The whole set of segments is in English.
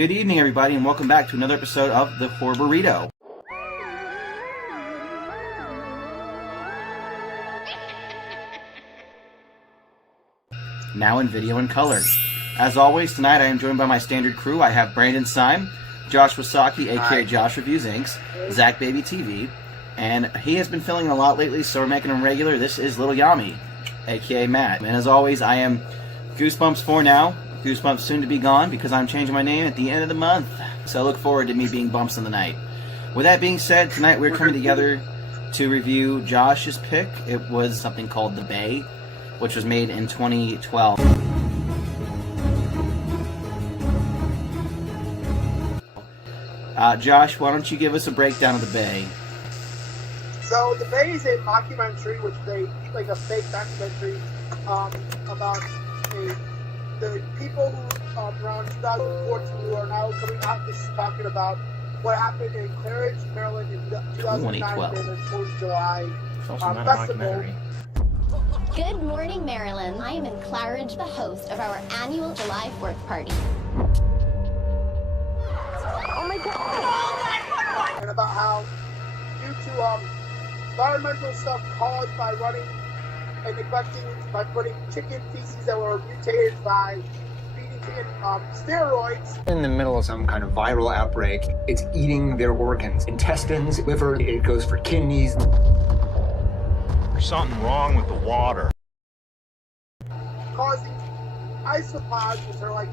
Good evening, everybody, and welcome back to another episode of the Burrito. Now in video and color. As always, tonight I am joined by my standard crew. I have Brandon Sime, Josh Wasaki, aka Josh Reviews Inc., ZakBabyTV, and he has been filling a lot lately, so we're making him regular. This is Lil Yami, aka Matt. And as always, I am Goosebumps for now. Goosebumps soon to be gone because I'm changing my name at the end of the month. So I look forward to me being Bumps in the Night. With that being said, tonight we're coming together to review Josh's pick. It was something called The Bay, which was made in 2012. Josh, why don't you give us a breakdown of The Bay? So The Bay is a mockumentary, which they like a fake documentary about the people who around 2014 who are now coming out. This is talking about what happened in Claridge, Maryland in 2009 during the 4th of July festival. Good morning, Maryland. I am in Claridge, the host of our annual July 4th party. Oh my God! And about how, due to environmental stuff caused by running and neglecting, by putting chicken feces that were mutated by feeding chicken steroids. In the middle of some kind of viral outbreak, it's eating their organs, intestines, liver, it goes for kidneys. There's something wrong with the water. Causing isopods, which are like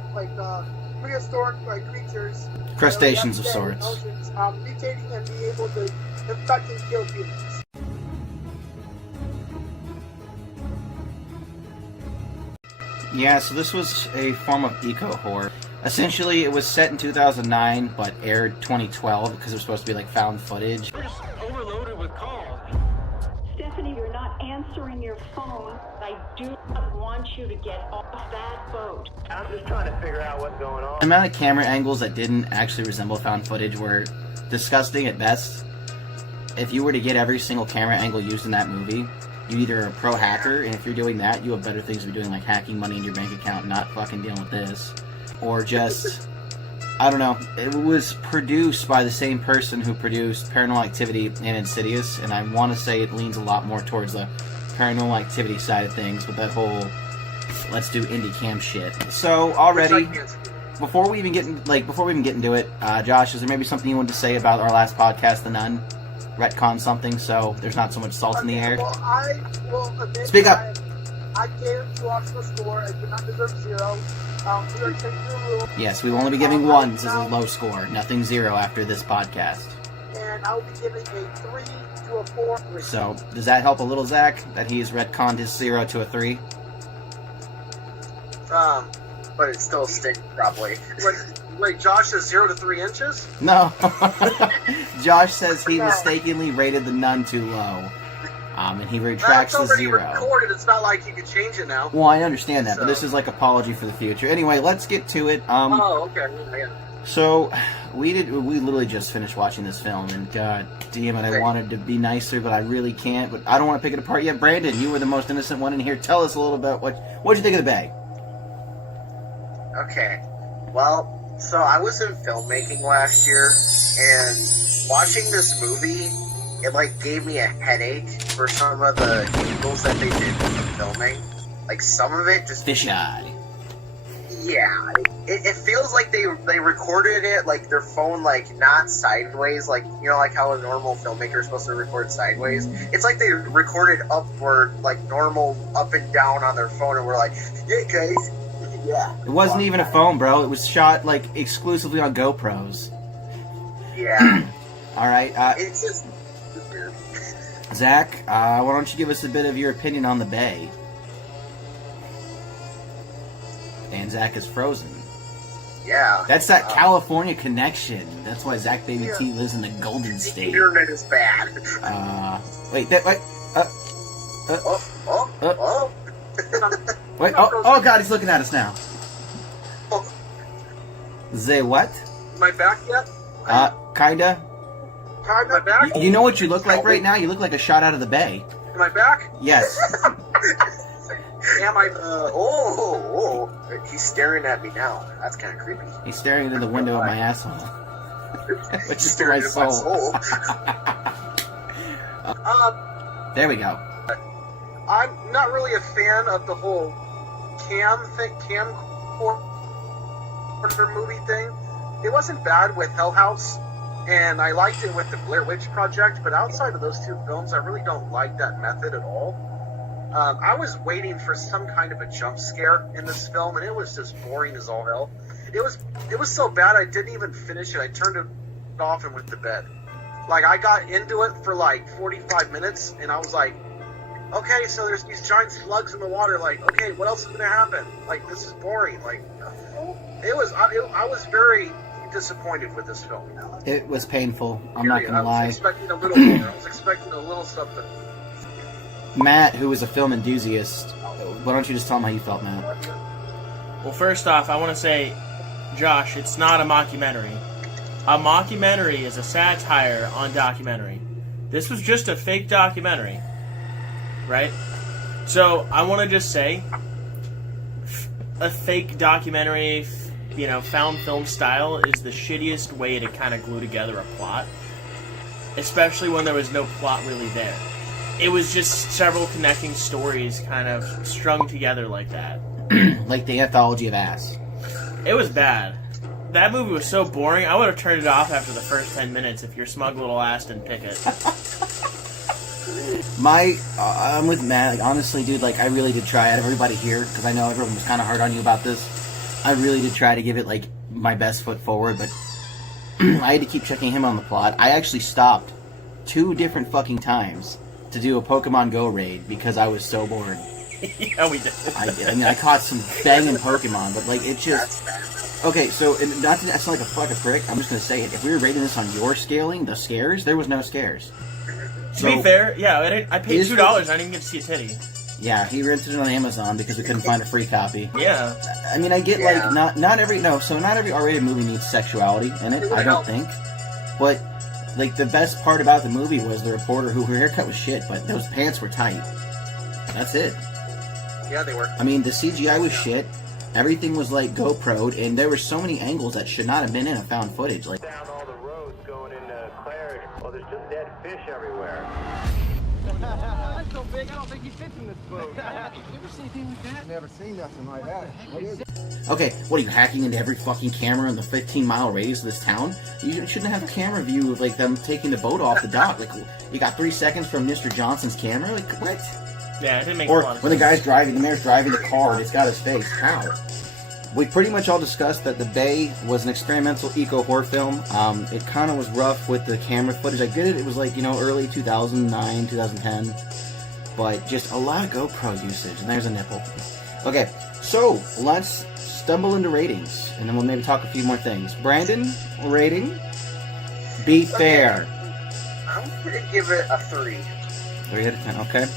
prehistoric creatures. Crustaceans of sorts. Oceans, mutating and being able to infect and kill humans. Yeah, so this was a form of eco-horror. Essentially, it was set in 2009, but aired 2012 because it was supposed to be like found footage. We're just overloaded with calls. Stephanie, you're not answering your phone. I do not want you to get off that boat. I'm just trying to figure out what's going on. The amount of camera angles that didn't actually resemble found footage were disgusting at best. If you were to get every single camera angle used in that movie, you're either a pro hacker, and if you're doing that, you have better things to be doing, like hacking money in your bank account, not fucking dealing with this. Or just, I don't know. It was produced by the same person who produced Paranormal Activity and Insidious, and I want to say it leans a lot more towards the Paranormal Activity side of things with that whole let's do indie cam shit. So already, before we even get into it, Josh, is there maybe something you wanted to say about our last podcast, The Nun? Retcon something so there's not so much salt in the air. Well, I will admit Speak up. I gave to Arsenal score and did not deserve 0. We are changing the rule. Yes, we will only be giving ones as a low score. Nothing 0 after this podcast. And I will be giving a 3 to a 4. So, does that help a little, Zach, that he's retconned his 0 to a 3? But it still stinks, probably. Wait, Josh says 0 to 3 inches? No. Josh says he mistakenly rated The Nun too low. And he retracts the 0. It's recorded. It's not like you can change it now. Well, I understand that, but this is like apology for the future. Anyway, let's get to it. Okay. Yeah. So, we literally just finished watching this film, and god damn it, I wanted to be nicer, but I really can't. But I don't want to pick it apart yet. Brandon, you were the most innocent one in here. Tell us a little bit what'd you think of The Bay? Okay. Well, so I was in filmmaking last year, and watching this movie, it gave me a headache for some of the angles that they did in the filming. Like, some of it just... Fisheye. Yeah. It feels like they recorded it, their phone, not sideways, like how a normal filmmaker is supposed to record sideways. It's like they recorded upward, normal up and down on their phone, and we're like, yeah, guys... Yeah. It wasn't even a phone, bro. It was shot, exclusively on GoPros. Yeah. Alright, it's just weird. Zach, why don't you give us a bit of your opinion on The Bay? And Zach is frozen. Yeah. That's that California connection. That's why ZakBabyTV lives in the Golden State. The internet is bad. Wait. Wait, oh god, he's looking at us now. Say what? Am I back yet? Kinda. Am I back? You know what you look like right now? You look like a shot out of The Bay. Am I back? Yes. Am I? He's staring at me now. That's kind of creepy. He's staring into the window of my asshole. Which is Staring my at my soul. There we go. I'm not really a fan of the whole camcorder movie thing. It wasn't bad with Hell House, and I liked it with the Blair Witch Project, but outside of those two films, I really don't like that method at all. I was waiting for some kind of a jump scare in this film, and it was just boring as all hell. It was so bad I didn't even finish it. I turned it off and went to bed. Like, I got into it for like 45 minutes, and I was like, okay, so there's these giant slugs in the water. Like, okay, what else is going to happen? Like, this is boring. Like, I was very disappointed with this film. It was painful. I'm not gonna lie. I was expecting a little more. I was expecting a little something. Matt, who is a film enthusiast, why don't you just tell him how you felt, Matt? Well, first off, I want to say, Josh, it's not a mockumentary. A mockumentary is a satire on documentary. This was just a fake documentary, right? So, I want to just say, a fake documentary, found film style is the shittiest way to kind of glue together a plot. Especially when there was no plot really there. It was just several connecting stories kind of strung together like that. Like the anthology of ass. It was bad. That movie was so boring, I would have turned it off after the first 10 minutes if your smug little ass didn't pick it. I'm with Matt. Like, honestly, dude, like, I really did try out of everybody here, because I know everyone was kind of hard on you about this. I really did try to give it, like, my best foot forward, but I had to keep checking him on the plot. I actually stopped 2 different fucking times to do a Pokemon Go raid because I was so bored. Yeah, we did. I caught some banging Pokemon, but, like, it just... Okay, so, and not to sound like a fucking prick, I'm just gonna say it. If we were rating this on your scaling, the scares, there was no scares. To be fair, yeah, I paid $2, I didn't even get to see a titty. Yeah, he rented it on Amazon because we couldn't find a free copy. Yeah. I mean, I get, like, not every R-rated movie needs sexuality in it, I don't think. But, like, the best part about the movie was the reporter who, her haircut was shit, but those pants were tight. That's it. Yeah, they were. I mean, the CGI was shit. Everything was, like, GoPro'd, and there were so many angles that should not have been in a found footage. Like, down all the roads going into Claridge. Well, there's just dead fish everywhere. That's so big, I don't think he fits in this boat. You ever see anything like that? Never seen nothing like that. What is it? okay, what are you, hacking into every fucking camera in the 15-mile radius of this town? You shouldn't have a camera view of, like, them taking the boat off the dock. Like, you got 3 seconds from Mr. Johnson's camera? Like, what? Yeah, it didn't make a lot of sense. Or when the mayor's driving the car and it's got his face. How? We pretty much all discussed that The Bay was an experimental eco-horror film. It kind of was rough with the camera footage. I get it. It was like, early 2009, 2010. But just a lot of GoPro usage. And there's a nipple. Okay, so let's stumble into ratings. And then we'll maybe talk a few more things. Brandon, rating? Be fair. I'm going to give it a 3. 3 out of 10, okay.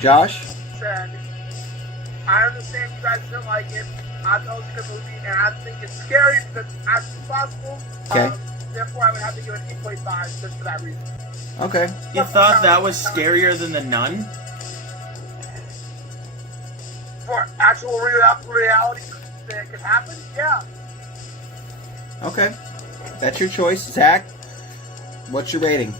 Josh? I understand you guys don't like it. I know it's a good movie, and I think it's scary because it's actually possible. Okay. Therefore, I would have to give it 8.5 just for that reason. Okay. You thought that was scarier than The Nun? For actual reality that could happen, yeah. Okay. That's your choice. Zach, what's your rating?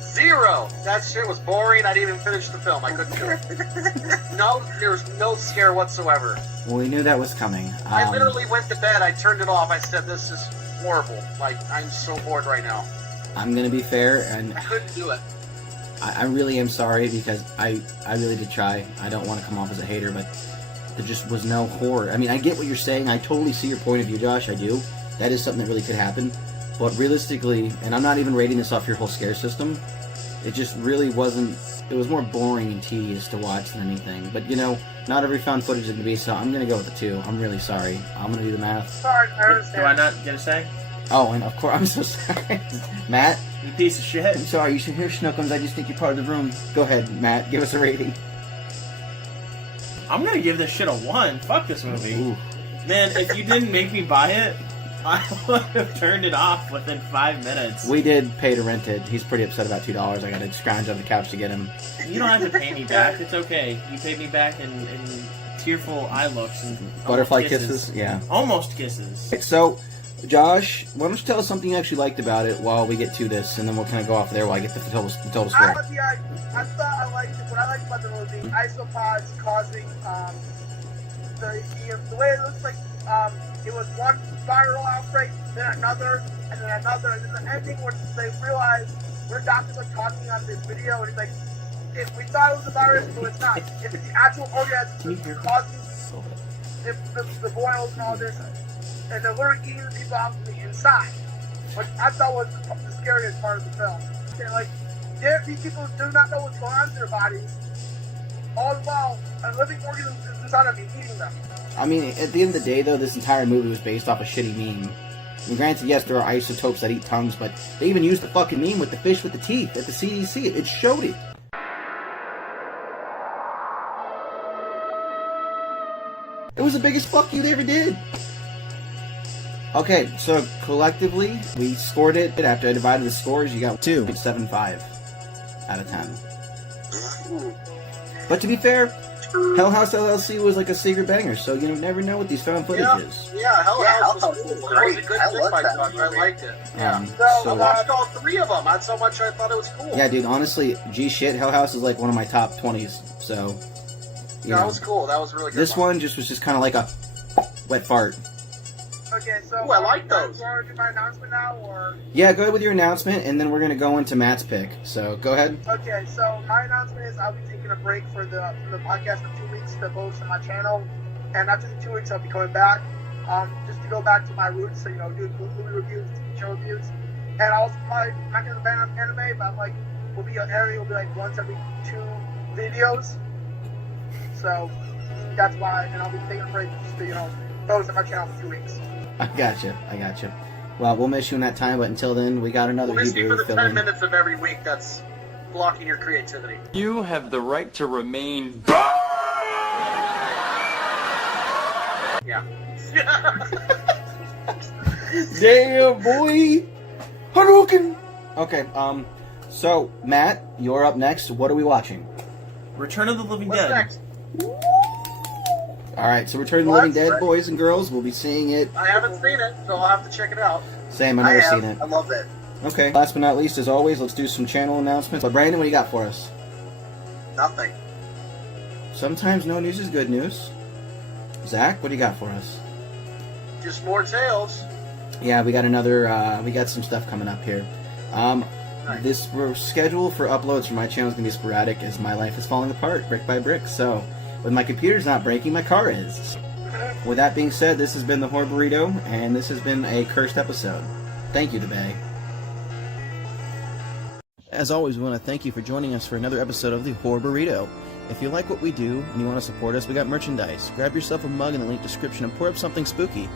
0. That shit was boring. I didn't even finish the film. I couldn't do it. No, there was no scare whatsoever. Well, we knew that was coming. I literally went to bed. I turned it off. I said, this is horrible. Like, I'm so bored right now. I'm going to be fair, and I couldn't do it. I really am sorry because I really did try. I don't want to come off as a hater, but there just was no horror. I mean, I get what you're saying. I totally see your point of view, Josh. I do. That is something that really could happen. But realistically, and I'm not even rating this off your whole scare system, it just really wasn't... It was more boring and tedious to watch than anything. But, not every found footage is going to be, so I'm going to go with a 2. I'm really sorry. I'm going to do the math. Sorry, I understand. Do I not get a say? Oh, and of course, I'm so sorry. Matt? You piece of shit. I'm sorry, you should hear Schnookums. I just think you're part of the room. Go ahead, Matt. Give us a rating. I'm gonna give this shit a 1. Fuck this movie. Ooh. Man, if you didn't make me buy it, I would have turned it off within 5 minutes. We did pay to rent it. He's pretty upset about $2. I got to scrounge up the couch to get him. You don't have to pay me back. It's okay. You paid me back in tearful eye looks and Butterfly kisses. Yeah. Almost kisses. So, Josh, why don't you tell us something you actually liked about it while we get to this, and then we'll kind of go off there while I get the total score. I thought I liked it. What I liked about the movie, isopods causing the way it looks like it was one viral outbreak, then another, and then another, and then the ending where they realize we're doctors are talking on this video, and it's like, if we thought it was a virus, but it's not. If it's the actual organism causing the boils and all this, and they're literally eating the people out from the inside, which I thought was the scariest part of the film. Okay, like, these people do not know what's going on in their bodies, all the while a living organism is inside of you eating them. I mean, at the end of the day, though, this entire movie was based off a shitty meme. I mean, granted, yes, there are isotopes that eat tongues, but they even used the fucking meme with the fish with the teeth at the CDC. It showed it. It was the biggest fuck you they ever did. Okay, so collectively, we scored it. After I divided the scores, you got 2.75 out of 10. But to be fair, Hell House LLC was like a secret banger, so you never know what these found footage is. Yeah, Hell House was cool. It was a good flick by Tuck. I liked it. Yeah. I watched all 3 of them. That's so much I thought it was cool. Yeah, dude, honestly, shit, Hell House is like one of my top 20s, so... That was cool. That was really good. This one just was just kind of like a wet fart. Okay, so I like those. Do you want to do my announcement now, or? Yeah, go ahead with your announcement, and then we're gonna go into Matt's pick. So go ahead. Okay, so my announcement is I'll be taking a break from the podcast for 2 weeks to post on my channel, and after the 2 weeks I'll be coming back, just to go back to my roots, so do movie reviews, TV show reviews, and I'll also probably not gonna ban anime, but I'm like, will be like once every 2 videos. So that's why, and I'll be taking a break just to post on my channel for 2 weeks. I gotcha. Well, we'll miss you in that time, but until then, we got another We'll miss you Hebrew for the 10 minutes of every week that's blocking your creativity. You have the right to remain. Yeah. Damn, boy! Hadouken! Okay, so, Matt, you're up next. What are we watching? Return of the Living What's Dead. next? Alright, so Return of the Living Dead, boys and girls. We'll be seeing it. I haven't seen it, so I'll have to check it out. Same, I've never seen it. I love it. Okay, last but not least, as always, let's do some channel announcements. But Brandon, what do you got for us? Nothing. Sometimes no news is good news. Zach, what do you got for us? Just more tales. Yeah, we got we got some stuff coming up here. This schedule for uploads for my channel is going to be sporadic as my life is falling apart brick by brick. So, when my computer's not breaking, my car is. With that being said, this has been the Horror Burrito, and this has been a cursed episode. Thank you, the Bay. As always, we want to thank you for joining us for another episode of the Horror Burrito. If you like what we do and you want to support us, we got merchandise. Grab yourself a mug in the link description and pour up something spooky.